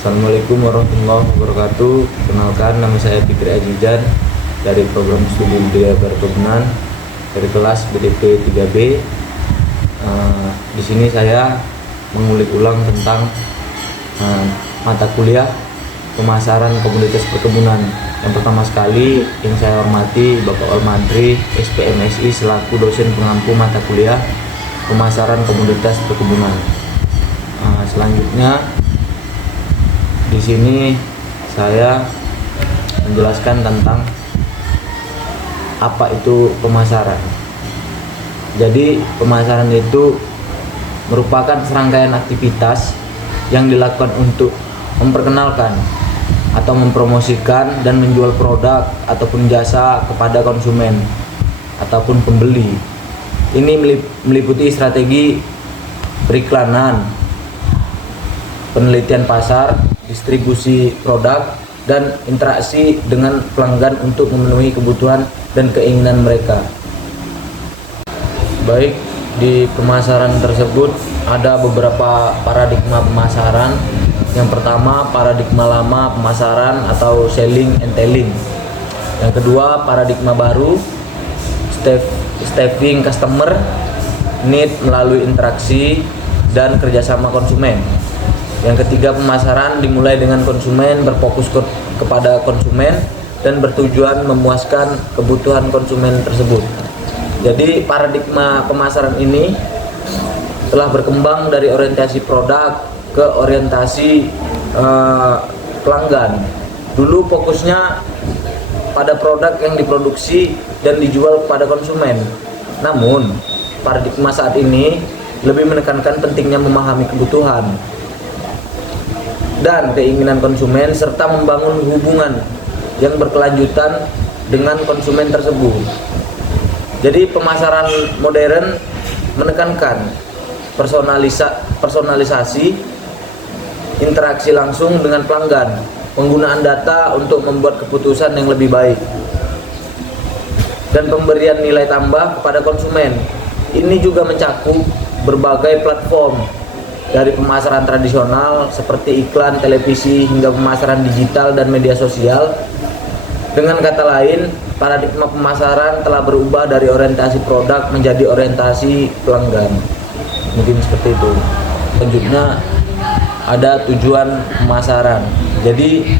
Assalamualaikum warahmatullahi wabarakatuh. Kenalkan, nama saya Fikri Azijan dari program studi budaya perkebunan dari kelas BDP 3B. Di sini saya mengulik ulang tentang mata kuliah pemasaran komoditas perkebunan. Yang pertama sekali yang saya hormati Bapak Olmantri SPMSI selaku dosen pengampu mata kuliah pemasaran komoditas perkebunan. Selanjutnya di sini saya menjelaskan tentang apa itu pemasaran. Jadi pemasaran itu merupakan serangkaian aktivitas yang dilakukan untuk memperkenalkan atau mempromosikan dan menjual produk ataupun jasa kepada konsumen ataupun pembeli. Ini meliputi strategi periklanan, penelitian pasar, distribusi produk, dan interaksi dengan pelanggan untuk memenuhi kebutuhan dan keinginan mereka. Baik, di pemasaran tersebut ada beberapa paradigma pemasaran. Yang pertama, paradigma lama pemasaran atau selling and telling. Yang kedua, paradigma baru, staffing customer need melalui interaksi dan kerjasama konsumen. Yang ketiga, pemasaran dimulai dengan konsumen, berfokus kepada konsumen dan bertujuan memuaskan kebutuhan konsumen tersebut. Jadi paradigma pemasaran ini telah berkembang dari orientasi produk ke orientasi pelanggan. Dulu fokusnya pada produk yang diproduksi dan dijual kepada konsumen. Namun paradigma saat ini lebih menekankan pentingnya memahami kebutuhan dan keinginan konsumen serta membangun hubungan yang berkelanjutan dengan konsumen tersebut. Jadi pemasaran modern menekankan personalisasi, interaksi langsung dengan pelanggan, penggunaan data untuk membuat keputusan yang lebih baik, dan pemberian nilai tambah kepada konsumen. Ini juga mencakup berbagai platform dari pemasaran tradisional seperti iklan, televisi, hingga pemasaran digital dan media sosial. Dengan kata lain, paradigma pemasaran telah berubah dari orientasi produk menjadi orientasi pelanggan. Mungkin seperti itu. Selanjutnya ada tujuan pemasaran. Jadi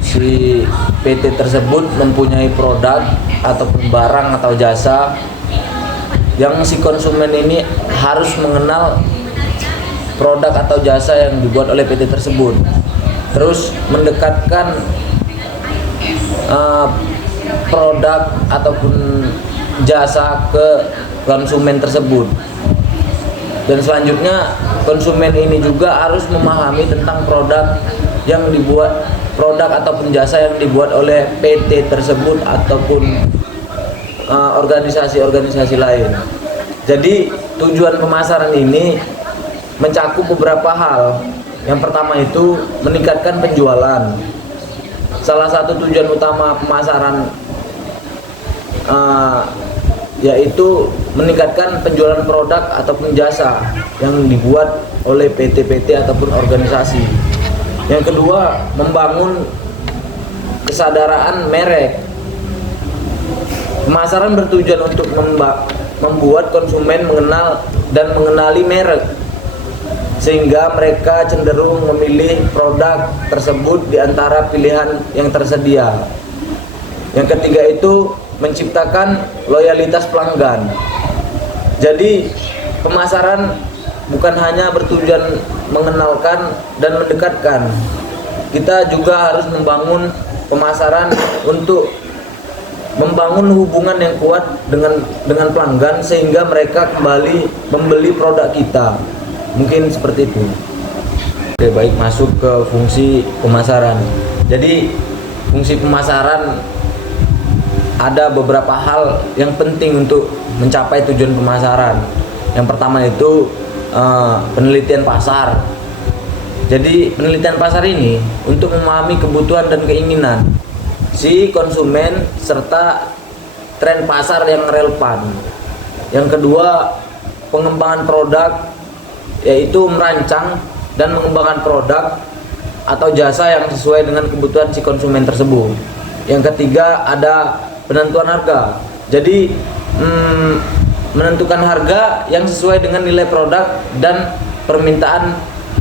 si PT tersebut mempunyai produk ataupun barang atau jasa yang si konsumen ini harus mengenal produk atau jasa yang dibuat oleh PT tersebut, terus mendekatkan produk ataupun jasa ke konsumen tersebut. Dan selanjutnya konsumen ini juga harus memahami tentang produk ataupun jasa yang dibuat oleh PT tersebut ataupun organisasi-organisasi lain. Jadi tujuan pemasaran ini mencakup beberapa hal. Yang pertama itu meningkatkan penjualan. Salah satu tujuan utama pemasaran yaitu meningkatkan penjualan produk ataupun jasa yang dibuat oleh PT-PT ataupun organisasi. Yang kedua, membangun kesadaran merek. Pemasaran bertujuan untuk membuat konsumen mengenal dan mengenali merek, sehingga mereka cenderung memilih produk tersebut di antara pilihan yang tersedia. Yang ketiga itu menciptakan loyalitas pelanggan. Jadi pemasaran bukan hanya bertujuan mengenalkan dan mendekatkan. Kita juga harus membangun pemasaran untuk membangun hubungan yang kuat dengan pelanggan sehingga mereka kembali membeli produk kita. Mungkin seperti itu. Oke, baik, masuk ke fungsi pemasaran. Jadi fungsi pemasaran ada beberapa hal yang penting untuk mencapai tujuan pemasaran. Yang pertama itu penelitian pasar. Jadi penelitian pasar ini untuk memahami kebutuhan dan keinginan si konsumen serta tren pasar yang relevan. Yang kedua, pengembangan produk, yaitu merancang dan mengembangkan produk atau jasa yang sesuai dengan kebutuhan si konsumen tersebut. Yang ketiga ada penentuan harga. Jadi menentukan harga yang sesuai dengan nilai produk dan permintaan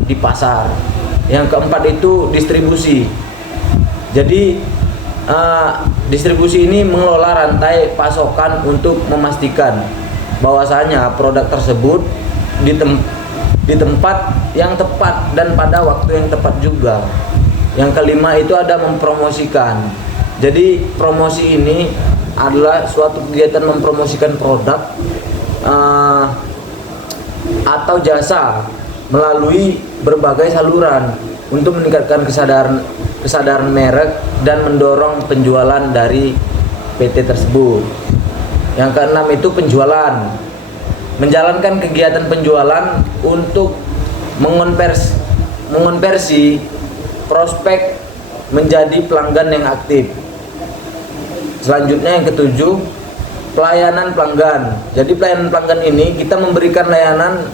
di pasar. Yang keempat itu distribusi. Jadi distribusi ini mengelola rantai pasokan untuk memastikan bahwasanya produk tersebut di tempat yang tepat dan pada waktu yang tepat juga. Yang kelima itu ada mempromosikan. Jadi promosi ini adalah suatu kegiatan mempromosikan produk atau jasa melalui berbagai saluran untuk meningkatkan kesadaran merek dan mendorong penjualan dari PT tersebut. Yang keenam itu penjualan. Menjalankan kegiatan penjualan untuk mengonversi prospek menjadi pelanggan yang aktif. Selanjutnya yang ketujuh, pelayanan pelanggan. Jadi pelayanan pelanggan ini kita memberikan layanan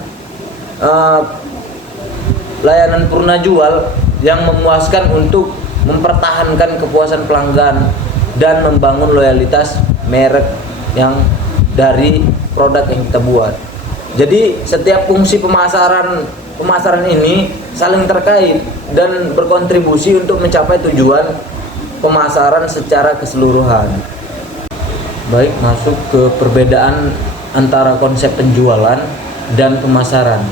purna jual yang memuaskan untuk mempertahankan kepuasan pelanggan dan membangun loyalitas merek yang dari produk yang kita buat. Jadi setiap fungsi pemasaran ini saling terkait dan berkontribusi untuk mencapai tujuan pemasaran secara keseluruhan. Baik, masuk ke perbedaan antara konsep penjualan dan pemasaran.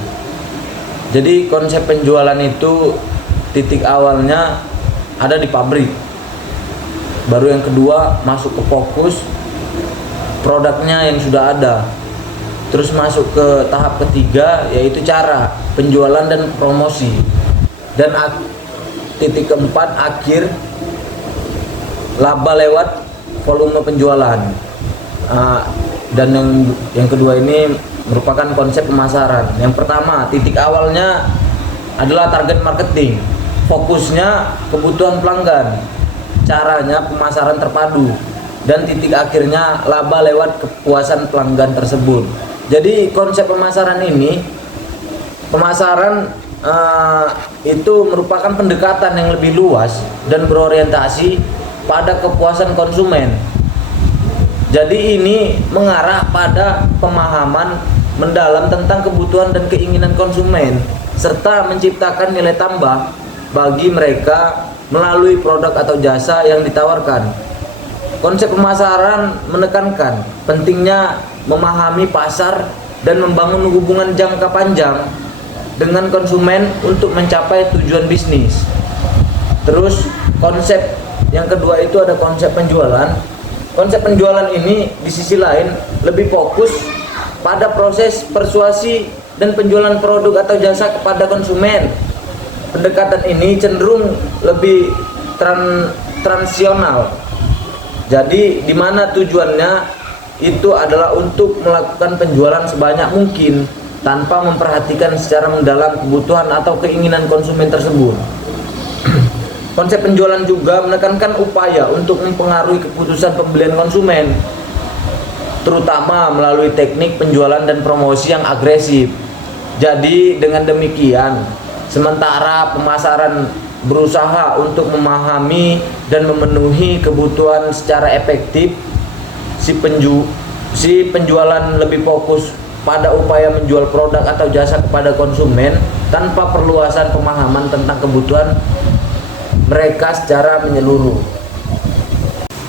Jadi konsep penjualan itu titik awalnya ada di pabrik. Baru yang kedua masuk ke fokus produknya yang sudah ada. Terus masuk ke tahap ketiga yaitu cara penjualan dan promosi. Dan titik keempat akhir laba lewat volume penjualan. Dan yang kedua ini merupakan konsep pemasaran. Yang pertama, titik awalnya adalah target marketing. Fokusnya kebutuhan pelanggan. Caranya pemasaran terpadu. Dan titik akhirnya laba lewat kepuasan pelanggan tersebut. Jadi konsep pemasaran ini, itu merupakan pendekatan yang lebih luas dan berorientasi pada kepuasan konsumen. Jadi ini mengarah pada pemahaman mendalam tentang kebutuhan dan keinginan konsumen serta menciptakan nilai tambah bagi mereka melalui produk atau jasa yang ditawarkan. Konsep pemasaran menekankan pentingnya memahami pasar dan membangun hubungan jangka panjang dengan konsumen untuk mencapai tujuan bisnis. Terus konsep yang kedua itu ada konsep penjualan. Konsep penjualan ini di sisi lain lebih fokus pada proses persuasi dan penjualan produk atau jasa kepada konsumen. Pendekatan ini cenderung lebih transisional. Jadi di mana tujuannya itu adalah untuk melakukan penjualan sebanyak mungkin tanpa memperhatikan secara mendalam kebutuhan atau keinginan konsumen tersebut. Konsep penjualan juga menekankan upaya untuk mempengaruhi keputusan pembelian konsumen, terutama melalui teknik penjualan dan promosi yang agresif. Jadi dengan demikian, sementara pemasaran berusaha untuk memahami dan memenuhi kebutuhan secara efektif, si penjualan lebih fokus pada upaya menjual produk atau jasa kepada konsumen tanpa perluasan pemahaman tentang kebutuhan mereka secara menyeluruh.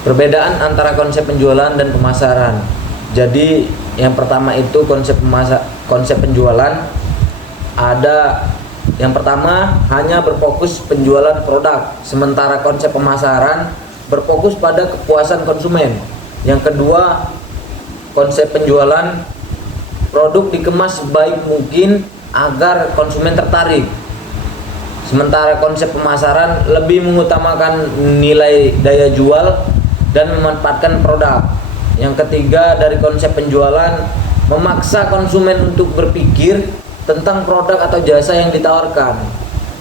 Perbedaan antara konsep penjualan dan pemasaran. Jadi yang pertama itu konsep penjualan ada. Yang pertama hanya berfokus penjualan produk, sementara konsep pemasaran berfokus pada kepuasan konsumen. Yang kedua, konsep penjualan produk dikemas sebaik mungkin agar konsumen tertarik. Sementara konsep pemasaran lebih mengutamakan nilai daya jual dan memanfaatkan produk. Yang ketiga, dari konsep penjualan memaksa konsumen untuk berpikir tentang produk atau jasa yang ditawarkan.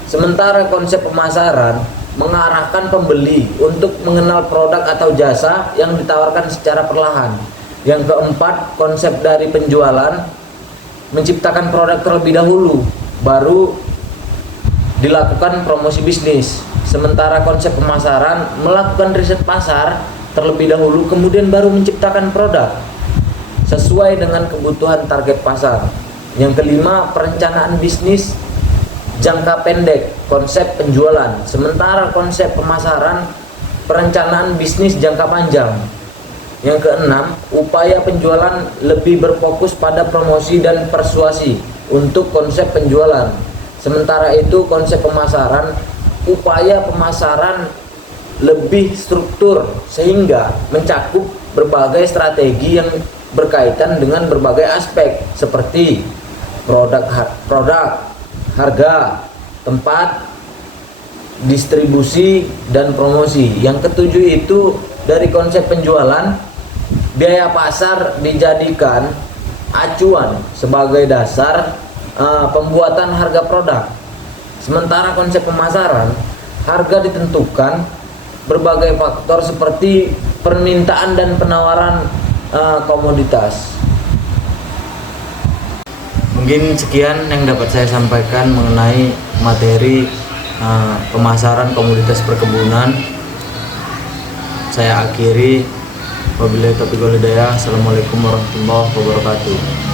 Sementara konsep pemasaran mengarahkan pembeli untuk mengenal produk atau jasa yang ditawarkan secara perlahan. Yang keempat, konsep dari penjualan menciptakan produk terlebih dahulu, baru dilakukan promosi bisnis. Sementara konsep pemasaran melakukan riset pasar terlebih dahulu, kemudian baru menciptakan produk sesuai dengan kebutuhan target pasar. Yang kelima, perencanaan bisnis jangka pendek, konsep penjualan. Sementara konsep pemasaran, perencanaan bisnis jangka panjang. Yang keenam, upaya penjualan lebih berfokus pada promosi dan persuasi untuk konsep penjualan. Sementara itu konsep pemasaran, upaya pemasaran lebih struktur sehingga mencakup berbagai strategi yang berkaitan dengan berbagai aspek seperti produk, harga, tempat, distribusi, dan promosi. Yang ketujuh itu dari konsep penjualan, biaya pasar dijadikan acuan sebagai dasar pembuatan harga produk. Sementara konsep pemasaran, harga ditentukan berbagai faktor seperti permintaan dan penawaran komoditas. Mungkin sekian yang dapat saya sampaikan mengenai materi pemasaran komoditas perkebunan. Saya akhiri. Wabillahi taufiq wal hidayah. Assalamualaikum warahmatullahi wabarakatuh.